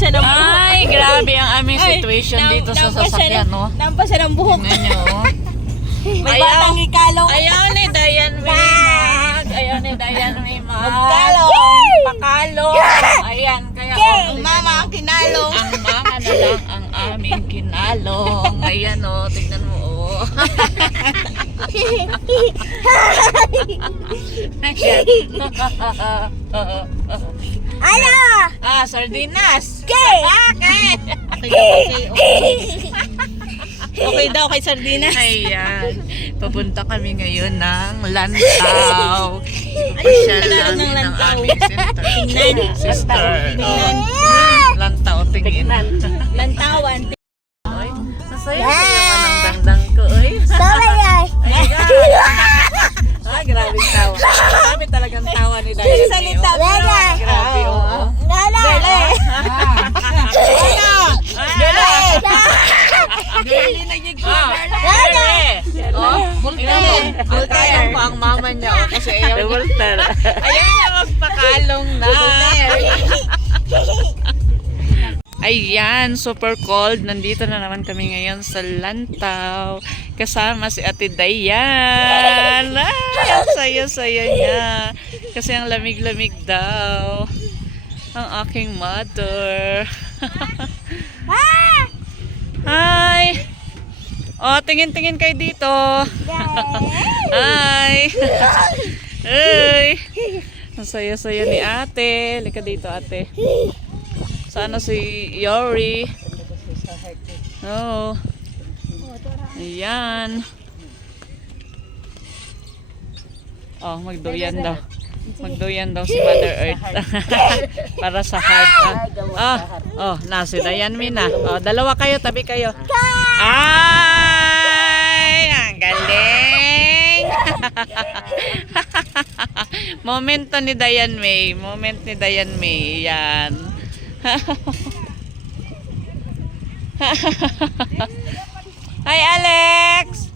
siya ng buhok. Ay, grabe ang aming situation dito sa sasakyan, no? Nampa siya ng buhok. Tingnan nyo, oh. May batang ikalong. Ayaw ni Dayan May mag. Ayaw ni Dayan May mag. Magkalong. Pakalong. Ayan, kaya Ang mama ang kinalong. ang mama na lang ang aming kinalong. Ayan, oh, tignan mo, oh. Ano? Sardinas. Okay. Okay. Okay daw kay sardinas. Ayan. Papunta kami ngayon ng Lantaw. Pasyal Ano namin ng ng Lantaw? aming sister. Tingnan. Lantaw, tingin. Lantawan. Oy, masaya yung anong dangdang ko, oy. Sabay. Ah, grabe tawa. Grabe talagang tawa ni Dayan. Salita. Grabe, oo. Dili na yung Voltaire pa ang mama niya, oh, kasi ayaw niya. Ayaw niya magpakalong na. Ayan, super cold. Nandito na naman kami ngayon sa Lantaw. Kasama si Ate Dayan. Ay, ang saya-saya niya. Kasi ang lamig-lamig daw. Ang aking mother. Hi! Oh, tingin-tingin kayo dito. Hi! Hey! Ang saya-saya ni ate. Lika dito, ate. Sana si Yori. Oh. Ayan. Oh, magduyan daw. Magduyan daw si Mother Earth. Para sa heart. Oh, nasi Dayan May na. Oh, dalawa kayo, tabi kayo. Ay, ang galing. Momento ni Dayan May. Moment ni Dayan May. Yan. Hi, Alex.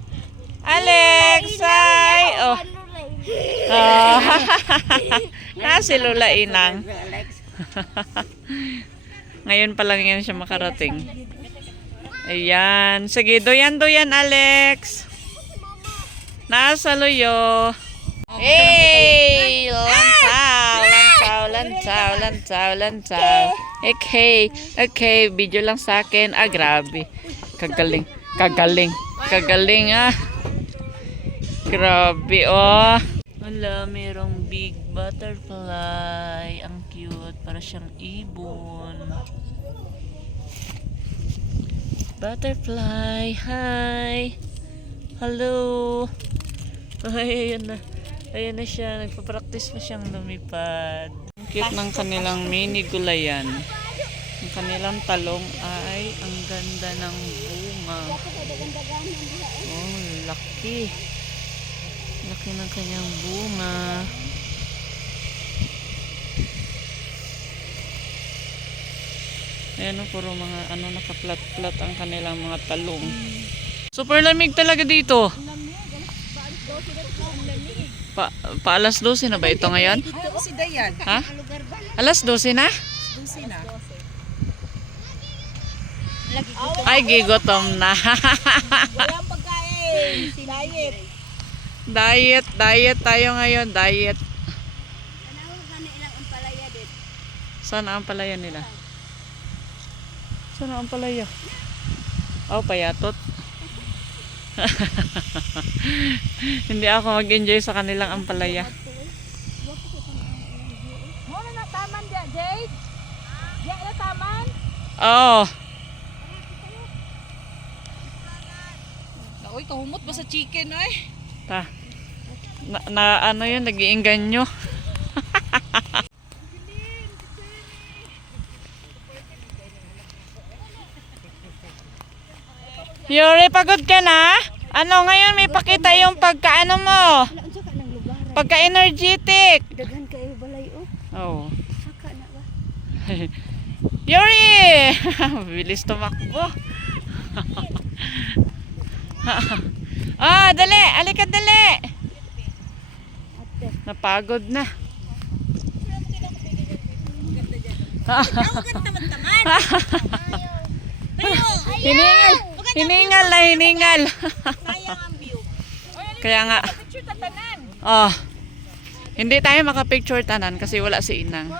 Alex, hi. Oh. Oh. Si Lola Inang. Ngayon pa lang yan siya makarating. Ayan. Sige, doyan, Alex. Nasa luyo. Hey! Lantaw. Okay, video lang sa akin. Ah, grabe. Kagaling ah. Grabe, oh. Wala, merong big butterfly. Ang cute. Para siyang ibon. Butterfly, hi. Hello. Ay, ayan na siya. Nagpa-practice na siyang lumipad. Ang cute ng kanilang mini gulayan. Ang kanilang talong ay ang ganda ng bunga. Oh, laki. Laki ng kanyang bunga. Ayan o, puro mga nakaplat-plat ang kanilang mga talong. Super lamig talaga dito. Alas 12 na ba ito ngayon? Si Dayan. Ha? Alas 12 na? 12 na. Ay, gigotom na. Walang pagkain. Si Diet. Diet tayo ngayon, diet. Saan ang palaya nila? Saan ang palaya? Oh, payatot. Hindi ako mag-enjoy sa kanilang ampalaya. Muna na taman dia, Jade. Diya na taman. Oh. Uy, kahumot ba sa chicken ay? Ta. Ano yun, nag-iinganyo. Yuri, pagod ka na? Ano ngayon, may pakita yung pagkaano mo? Pagka-energetic. Daghan kayo balay Oh. oh. Saka na ba? Yuri! Bilis tumakbo. Dali! Alika, dali! Napagod na. Ang ganda man taman. Hiningal. Hiningal na hiningal. Kaya nga. Picture tatanan. Oh. Hindi tayo makapicture tanan kasi wala si Inang.